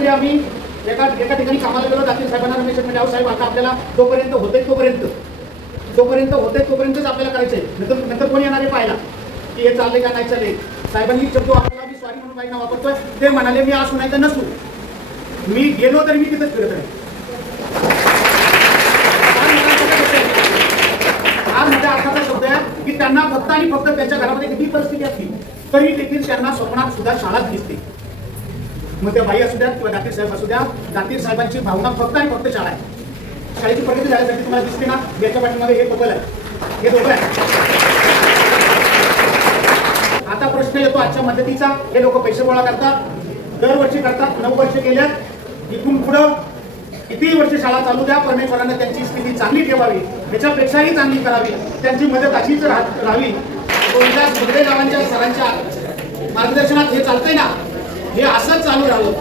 रात्री आम्ही एका ठिकाणी कामाला गेलो. दातीर साहेबांना रमेश म्हणजे साहेब आता आपल्याला जोपर्यंत होते तोपर्यंतच आपल्याला करायचंय. नंतर कोणी येणारे पाहिला की हे चालले का नाही चालले. साहेबांनी शब्द वापरला, मी सॉरी म्हणून बाईंना वापरतोय. ते म्हणाले मी असू नाही तर नसू, मी गेलो तर मी तिथंच फिरत राहील. आज माझ्या अर्थाचा शब्द आहे की त्यांना फक्त आणि फक्त त्यांच्या घरामध्ये किती परिस्थिती असली तरी देखील त्यांना स्वप्नात सुद्धा शाळाच दिसते. मग त्या बाई असू द्या किंवा दातीर साहेब असू द्या, दातीर साहेबांची भावना फक्त आणि फक्त शाळा आहे. शाळेची प्रगती झाल्यासाठी तुम्हाला दिसते ना, याच्या पाठीमागे हे कपल आहे, हे दोघं आहे. आता प्रश्न येतो आजच्या मदतीचा. हे लोक पैसे गोळा करतात, दरवर्षी करतात. 9 वर्ष गेल्यात. इथून पुढं किती वर्ष शाळा चालू द्या, परमेश्वरानं त्यांची स्थिती चांगली ठेवावी, त्याच्यापेक्षाही चांगली करावी. त्यांची मदत अशीच राहावी. कोणत्या सगळे गावांच्या सरांच्या मार्गदर्शनात हे चालतंय ना, हे असंच चालू राहावं.